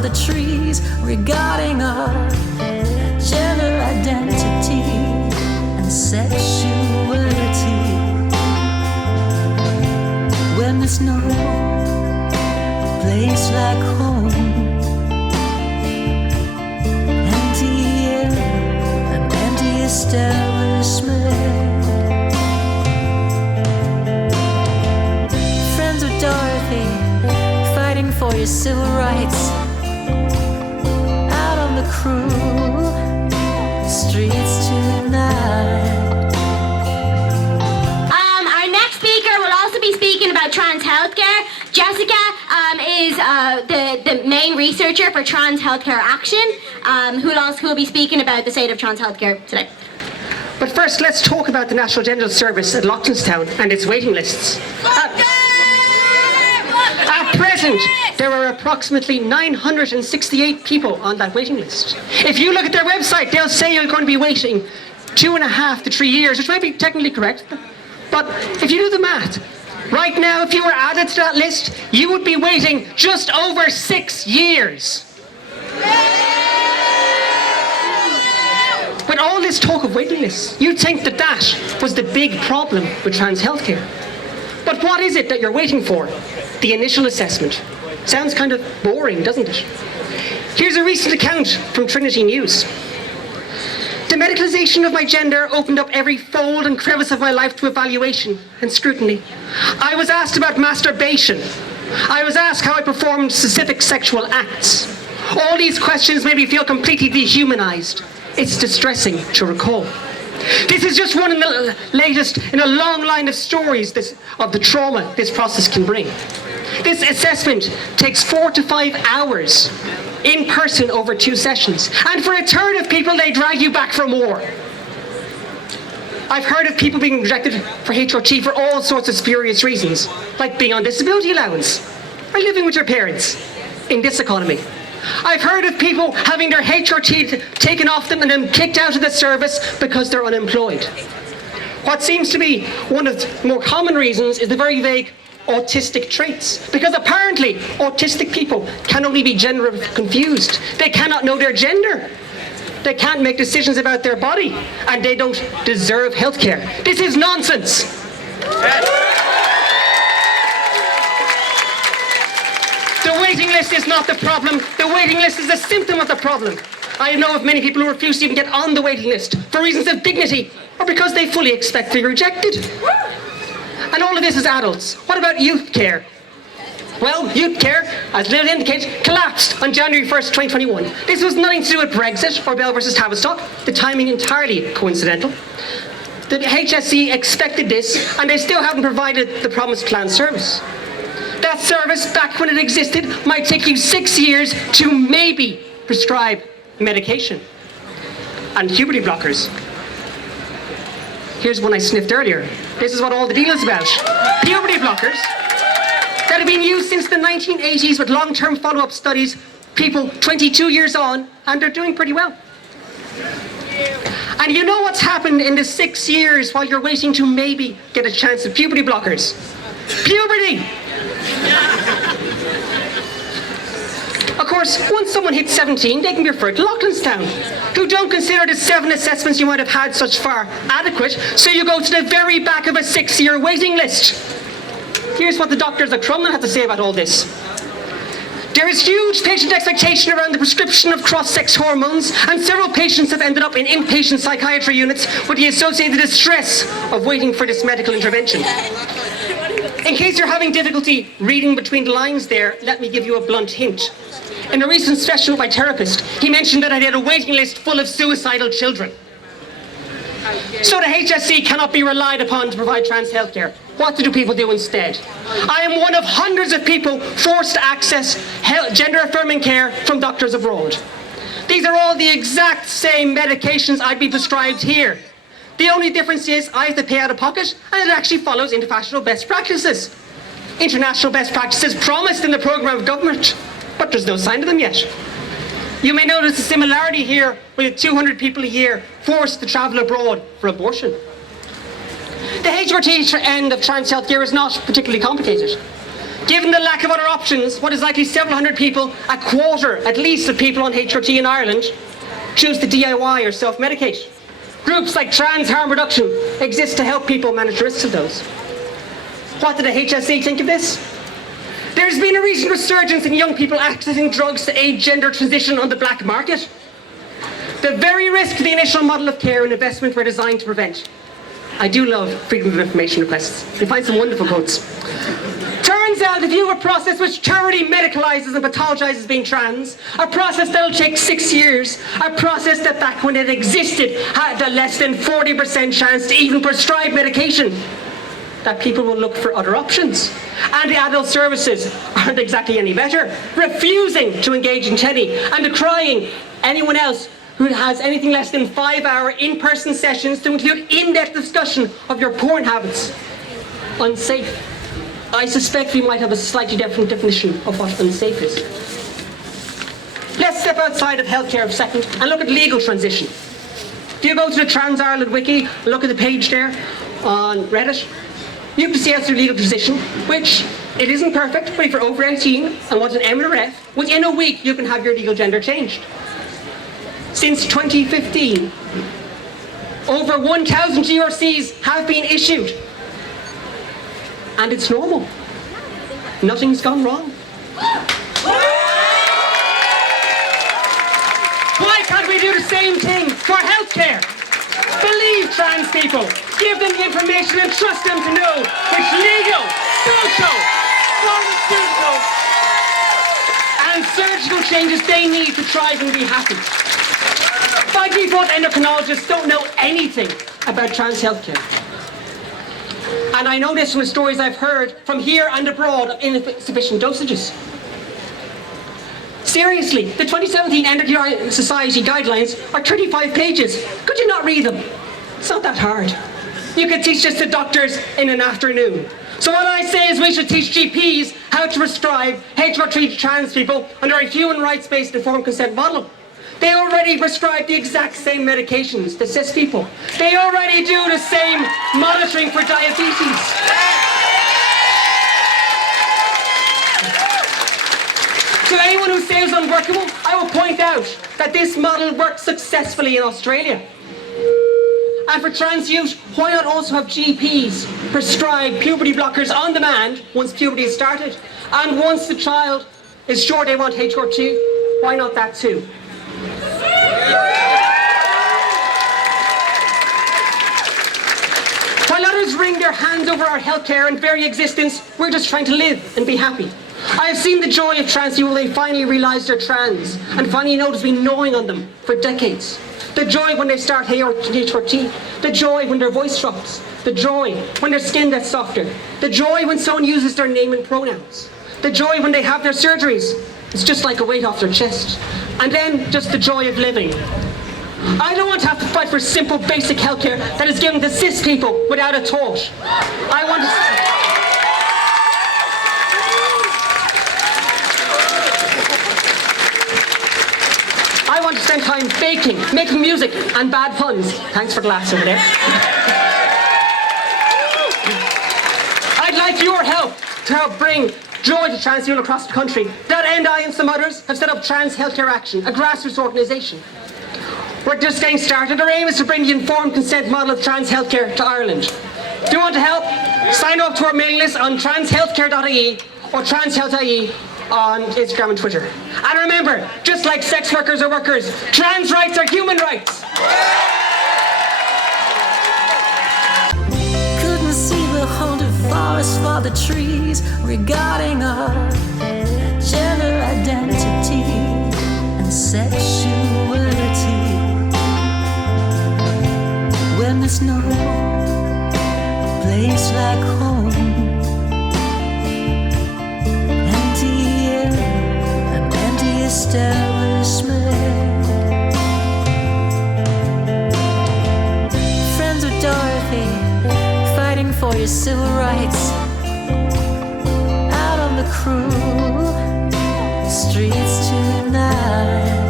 all the trees regarding our gender identity and sexuality. When there's no place like home, empty air, an empty establishment. Friends with Dorothy, fighting for your civil rights, out on the cruel streets tonight. Our next speaker will also be speaking about trans healthcare. Jessica is the main researcher for Trans Healthcare Action, who will be speaking about the state of trans healthcare today. But first, let's talk about the National Gender Service at Loughlinstown and its waiting lists. At present, there are approximately 968 people on that waiting list. If you look at their website, they'll say you're going to be waiting 2.5 to 3 years, which might be technically correct. But if you do the math, right now, if you were added to that list, you would be waiting just over 6 years. With all this talk of waiting lists, you'd think that that was the big problem with trans healthcare. But what is it that you're waiting for? The initial assessment. Sounds kind of boring, doesn't it? Here's a recent account from Trinity News. The medicalisation of my gender opened up every fold and crevice of my life to evaluation and scrutiny. I was asked about masturbation. I was asked how I performed specific sexual acts. All these questions made me feel completely dehumanised. It's distressing to recall. This is just one in the latest in a long line of stories of the trauma this process can bring. This assessment takes 4 to 5 hours in person over 2 sessions. And for a third of people, they drag you back for more. I've heard of people being rejected for HRT for all sorts of spurious reasons, like being on disability allowance or living with your parents in this economy. I've heard of people having their HRT taken off them and then kicked out of the service because they're unemployed. What seems to be one of the more common reasons is the very vague autistic traits, because apparently autistic people can only be gender confused. They cannot know their gender. They can't make decisions about their body, and they don't deserve healthcare. This is nonsense. The waiting list is not the problem. The waiting list is a symptom of the problem. I know of many people who refuse to even get on the waiting list for reasons of dignity or because they fully expect to be rejected. And all of this is adults. What about youth care? Well, youth care, as the little indicates, collapsed on January 1st, 2021. This was nothing to do with Brexit or Bell versus Tavistock. The timing entirely coincidental. The HSE expected this, and they still haven't provided the promised planned service. That service, back when it existed, might take you 6 years to maybe prescribe medication. And puberty blockers. Here's one I sniffed earlier. This is what all the deal is about. Puberty blockers that have been used since the 1980s with long-term follow-up studies, people 22 years on, and they're doing pretty well. And you know what's happened in the 6 years while you're waiting to maybe get a chance at puberty blockers? Puberty! Of course, once someone hits 17, they can be referred to Loughlinstown, who don't consider the 7 assessments you might have had such far adequate, so you go to the very back of a 6-year waiting list. Here's what the doctors at Crumlin have to say about all this. There is huge patient expectation around the prescription of cross-sex hormones, and several patients have ended up in inpatient psychiatry units with the associated distress of waiting for this medical intervention. In case you're having difficulty reading between the lines there, let me give you a blunt hint. In a recent session with my therapist, he mentioned that I had a waiting list full of suicidal children. So the HSE cannot be relied upon to provide trans healthcare. What do people do instead? I am one of hundreds of people forced to access gender-affirming care from doctors abroad. These are all the exact same medications I'd be prescribed here. The only difference is I have to pay out of pocket, and it actually follows international best practices. International best practices promised in the programme of government, but there's no sign of them yet. You may notice a similarity here with 200 people a year forced to travel abroad for abortion. The HRT end of trans healthcare is not particularly complicated. Given the lack of other options, what is likely several hundred people, a quarter at least of people on HRT in Ireland, choose to DIY or self-medicate. Groups like Trans Harm Reduction exist to help people manage the risks of those. What did the HSE think of this? There's been a recent resurgence in young people accessing drugs to aid gender transition on the black market. The very risk the initial model of care and investment were designed to prevent. I do love freedom of information requests. You find some wonderful quotes. Turns out if you have a process which charity medicalises and pathologizes being trans, a process that'll take 6 years, a process that back when it existed had a less than 40% chance to even prescribe medication, that people will look for other options. And the adult services aren't exactly any better, refusing to engage in TENI and decrying anyone else who has anything less than 5-hour in-person sessions to include in-depth discussion of your porn habits. Unsafe. I suspect we might have a slightly different definition of what unsafe is. Let's step outside of healthcare for a second and look at legal transition. If you go to the Trans Ireland wiki, look at the page there on Reddit, you can see through legal transition, which it isn't perfect, but if you're over 18 and want an M and a ref, within a week you can have your legal gender changed. Since 2015, over 1,000 GRCs have been issued. And it's normal. Nothing's gone wrong. Why can't we do the same thing for healthcare? Believe trans people. Give them the information and trust them to know which legal, social, pharmaceutical, and surgical changes they need to thrive and be happy. By default, endocrinologists don't know anything about trans healthcare. And I know this from the stories I've heard from here and abroad of insufficient dosages. Seriously, the 2017 Endocrine Society guidelines are 35 pages. Could you not read them? It's not that hard. You could teach this to doctors in an afternoon. So what I say is we should teach GPs how to prescribe HRT to trans people under a human rights-based informed consent model. They already prescribe the exact same medications to cis people. They already do the same monitoring for diabetes. To anyone who says it's unworkable, I will point out that this model works successfully in Australia. And for trans youth, why not also have GPs prescribe puberty blockers on demand once puberty is started? And once the child is sure they want HRT, why not that too? While others wring their hands over our healthcare and very existence, we're just trying to live and be happy. I have seen the joy of trans people when they finally realise they're trans and finally know it's been gnawing on them for decades. The joy when they start HRT, the joy when their voice drops, the joy when their skin gets softer, the joy when someone uses their name and pronouns, the joy when they have their surgeries. It's just like a weight off their chest. And then just the joy of living. I don't want to have to fight for simple basic healthcare that is given to cis people without a thought. I want to spend time baking, making music, and bad puns. Thanks for glass over there. I'd like your help to help bring joy to trans people across the country. To that end, I and some others have set up Trans Healthcare Action, a grassroots organisation. We're just getting started. Our aim is to bring the informed consent model of trans healthcare to Ireland. If you want to help, sign up to our mailing list on transhealthcare.ie or transhealth.ie on Instagram and Twitter. And remember, just like sex workers are workers, trans rights are human rights. Couldn't see the haunted forest for the trees regarding our gender identity and sexuality. When there's no place like home, empty air, an empty establishment. Friends with Dorothy, fighting for your civil rights. Out on the cruel streets tonight.